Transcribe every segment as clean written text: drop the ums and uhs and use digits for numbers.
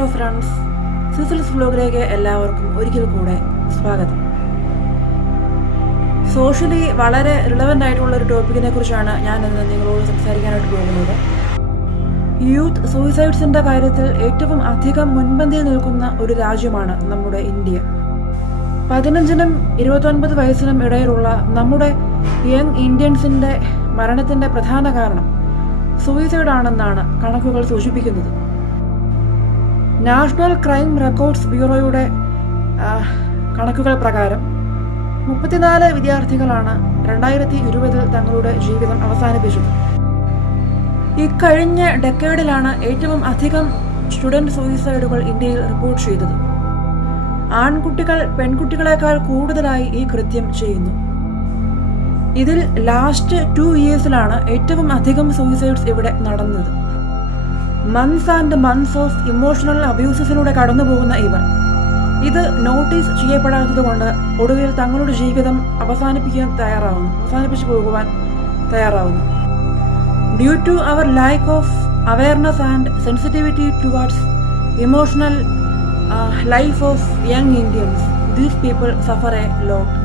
Hello friends, സിസിൽസ് വ്ലോഗിലേക്ക് എല്ലാവർക്കും ഒരിക്കൽ കൂടെ സ്വാഗതം. സോഷ്യലി വളരെ റിലവൻ്റ് ആയിട്ടുള്ള ഒരു ടോപ്പിക്കിനെ കുറിച്ചാണ് ഞാൻ ഇന്ന് നിങ്ങളോട് സംസാരിക്കാനായിട്ട് പോകുന്നത്. യൂത്ത് സൂയിസൈഡ്സിൻ്റെ കാര്യത്തിൽ ഏറ്റവും അധികം മുൻപന്തിയിൽ നിൽക്കുന്ന ഒരു രാജ്യമാണ് നമ്മുടെ ഇന്ത്യ. 15-നും 29 വയസ്സിനും ഇടയിലുള്ള നമ്മുടെ യങ് ഇന്ത്യൻസിൻ്റെ മരണത്തിൻ്റെ പ്രധാന കാരണം സൂയിസൈഡാണെന്നാണ് കണക്കുകൾ സൂചിപ്പിക്കുന്നത്. നാഷണൽ ക്രൈം റെക്കോർഡ്സ് ബ്യൂറോയുടെ കണക്കുകൾ പ്രകാരം 34 വിദ്യാർത്ഥികളാണ് 2020 തങ്ങളുടെ ജീവിതം അവസാനിപ്പിച്ചത്. ഇക്കഴിഞ്ഞ ഡെക്കേഡിലാണ് ഏറ്റവും അധികം സ്റ്റുഡൻറ് സൂയിസൈഡുകൾ ഇന്ത്യയിൽ റിപ്പോർട്ട് ചെയ്തത്. ആൺകുട്ടികൾ പെൺകുട്ടികളെക്കാൾ കൂടുതലായി ഈ കൃത്യം ചെയ്യുന്നു. ഇതിൽ ലാസ്റ്റ് 2 ഇയേഴ്സിലാണ് ഏറ്റവും അധികം സൂയിസൈഡ്സ് ഇവിടെ നടന്നത്. Months and months of emotional അബ്യൂസസിലൂടെ കടന്നു പോകുന്ന ഇവർ ഇത് നോട്ടീസ് ചെയ്യപ്പെടാത്തത് കൊണ്ട് ഒടുവിൽ തങ്ങളുടെ ജീവിതം അവസാനിപ്പിച്ചു പോകുവാൻ തയ്യാറാവുന്നു. ഡ്യൂ ടു അവർ lack of awareness and sensitivity towards emotional life of young Indians, these people suffer a lot.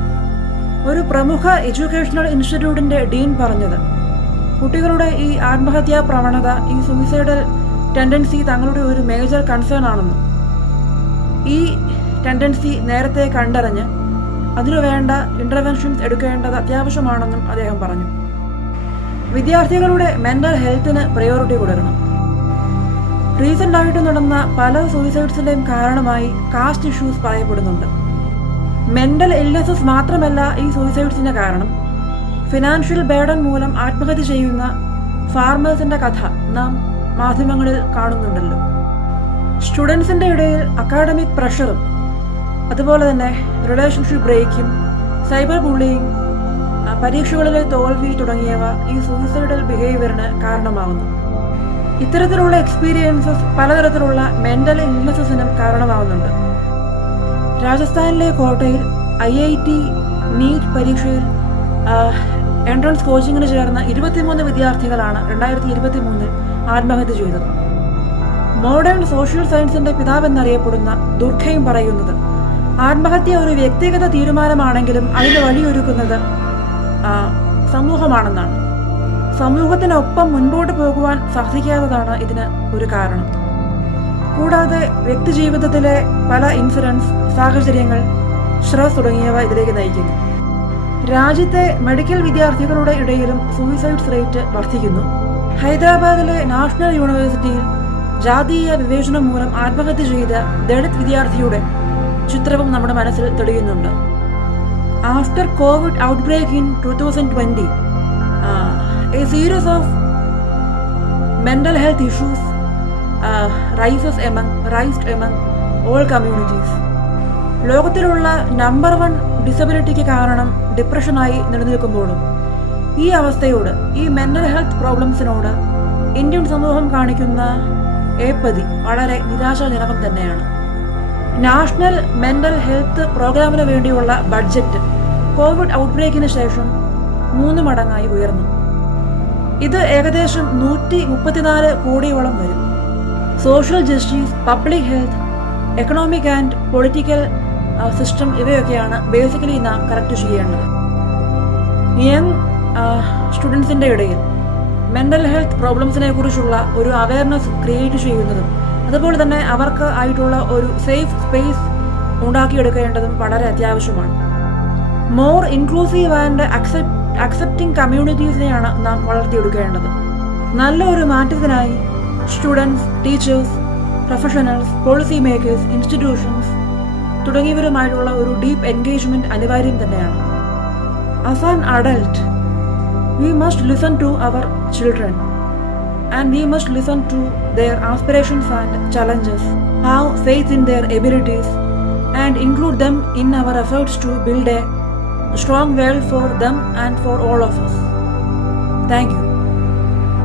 ഒരു പ്രമുഖ എഡ്യൂക്കേഷണൽ ഇൻസ്റ്റിറ്റ്യൂട്ടിൻ്റെ ഡീൻ പറഞ്ഞത്, കുട്ടികളുടെ ഈ ആത്മഹത്യാ പ്രവണത, ഈ സൂയിസൈഡൽ ടെൻഡൻസി തങ്ങളുടെ ഒരു മേജർ കൺസേൺ ആണെന്നും ഈ ടെൻഡൻസി നേരത്തെ കണ്ടറിഞ്ഞ് അതിനു വേണ്ട ഇൻ്റർവെൻഷൻസ് എടുക്കേണ്ടത് അത്യാവശ്യമാണെന്നും അദ്ദേഹം പറഞ്ഞു. വിദ്യാർത്ഥികളുടെ മെൻ്റൽ ഹെൽത്തിന് പ്രയോറിറ്റി കൊടുക്കണം. റീസെൻ്റായിട്ട് നടന്ന പല സൂയിസൈഡ്സിൻ്റെയും കാരണമായി കാസ്റ്റ് ഇഷ്യൂസ് പറയപ്പെടുന്നുണ്ട്. മെൻ്റൽ ഇൽനെസ്സസ് മാത്രമല്ല ഈ സൂയിസൈഡ്സിൻ്റെ കാരണം. ഫിനാൻഷ്യൽ ബേർഡൻ മൂലം ആത്മഹത്യ ചെയ്യുന്ന ഫാർമേഴ്സിൻ്റെ കഥ നാം മാധ്യമങ്ങളിൽ കാണുന്നുണ്ടല്ലോ. സ്റ്റുഡൻസിൻ്റെ ഇടയിൽ അക്കാഡമിക് പ്രഷറും അതുപോലെ തന്നെ റിലേഷൻഷിപ്പ് ബ്രേക്കും സൈബർ ബുള്ളിയിങ്, പരീക്ഷകളിലെ തോൽവി തുടങ്ങിയവ ഈ സൂയിസൈഡൽ ബിഹേവിയറിന് കാരണമാകുന്നു. ഇത്തരത്തിലുള്ള എക്സ്പീരിയൻസസ് പലതരത്തിലുള്ള മെൻ്റൽ ഇൽനെസ്സസിനും കാരണമാകുന്നുണ്ട്. രാജസ്ഥാനിലെ കോട്ടയിൽ IIT നീറ്റ് പരീക്ഷയിൽ എൻട്രൻസ് കോച്ചിങ്ങിന് ചേർന്ന 23 വിദ്യാർത്ഥികളാണ് 2023 ആത്മഹത്യ ചെയ്തത്. മോഡേൺ സോഷ്യൽ സയൻസിന്റെ പിതാവെന്നറിയപ്പെടുന്ന ദുർഖയും പറയുന്നത്, ആത്മഹത്യ ഒരു വ്യക്തിഗത തീരുമാനമാണെങ്കിലും അതിന് വഴിയൊരുക്കുന്നത് സമൂഹമാണെന്നാണ്. സമൂഹത്തിനൊപ്പം മുൻപോട്ട് പോകുവാൻ സാധിക്കാത്തതാണ് ഇതിന് ഒരു കാരണം. കൂടാതെ വ്യക്തിജീവിതത്തിലെ പല ഇൻസിഡൻസ്, സാഹചര്യങ്ങൾ, സ്ട്രെസ് തുടങ്ങിയവ ഇതിലേക്ക് നയിക്കുന്നു. രാജ്യത്തെ മെഡിക്കൽ വിദ്യാർത്ഥികളുടെ ഇടയിലും സൂയിസൈഡ്സ് റേറ്റ് വർദ്ധിക്കുന്നു. ഹൈദരാബാദിലെ നാഷണൽ യൂണിവേഴ്സിറ്റിയിൽ ജാതീയ വിവേചനം മൂലം ആത്മഹത്യ ചെയ്ത ദളിത് വിദ്യാർത്ഥിയുടെ ചിത്രവും നമ്മുടെ മനസ്സിൽ തെളിയുന്നുണ്ട്. After covid outbreak in 2020, a series of mental health issues raised among all communities. ലോകത്തിലുള്ള നമ്പർ 1 ഡിസബിലിറ്റിക്ക് കാരണം ഡിപ്രഷനായി നിലനിൽക്കുമ്പോഴും ഈ അവസ്ഥയോട്, ഈ മെൻ്റൽ ഹെൽത്ത് പ്രോബ്ലംസിനോട് ഇന്ത്യൻ സമൂഹം കാണിക്കുന്ന ഏപ്പതി വളരെ നിരാശാജനകം തന്നെയാണ്. നാഷണൽ മെൻ്റൽ ഹെൽത്ത് പ്രോഗ്രാമിന് വേണ്ടിയുള്ള ബഡ്ജറ്റ് കോവിഡ് ഔട്ട്ബ്രേക്കിന് ശേഷം 3 മടങ്ങായി ഉയർന്നു. ഇത് ഏകദേശം 134 കോടിയോളം വരും. Social justice, public health, economic and political system ഇവയൊക്കെയാണ് ബേസിക്കലി നാം കറക്റ്റ് ചെയ്യേണ്ടത്. യങ് സ്റ്റുഡൻസിൻ്റെ ഇടയിൽ മെൻ്റൽ ഹെൽത്ത് പ്രോബ്ലംസിനെ കുറിച്ചുള്ള ഒരു അവയർനെസ് ക്രിയേറ്റ് ചെയ്യുന്നതും അതുപോലെ തന്നെ അവർക്ക് ആയിട്ടുള്ള ഒരു സേഫ് സ്പേസ് ഉണ്ടാക്കിയെടുക്കേണ്ടതും വളരെ അത്യാവശ്യമാണ്. മോർ ഇൻക്ലൂസീവ് ആൻഡ് അക്സെപ്റ്റിംഗ് കമ്മ്യൂണിറ്റീസിനെയാണ് നാം വളർത്തിയെടുക്കേണ്ടത്. നല്ല ഒരു മാറ്റത്തിനായി students, teachers, professionals, policy makers, institutions തുടങ്ങിയവരുമായിട്ടുള്ള ഒരു ഡീപ്പ് എൻഗേജ്മെൻറ്റ് അനിവാര്യം തന്നെയാണ്. As an adult, we must listen to our children and we must listen to their aspirations and challenges, have faith in their abilities and include them in our efforts to build a strong world for them and for all of us. Thank you.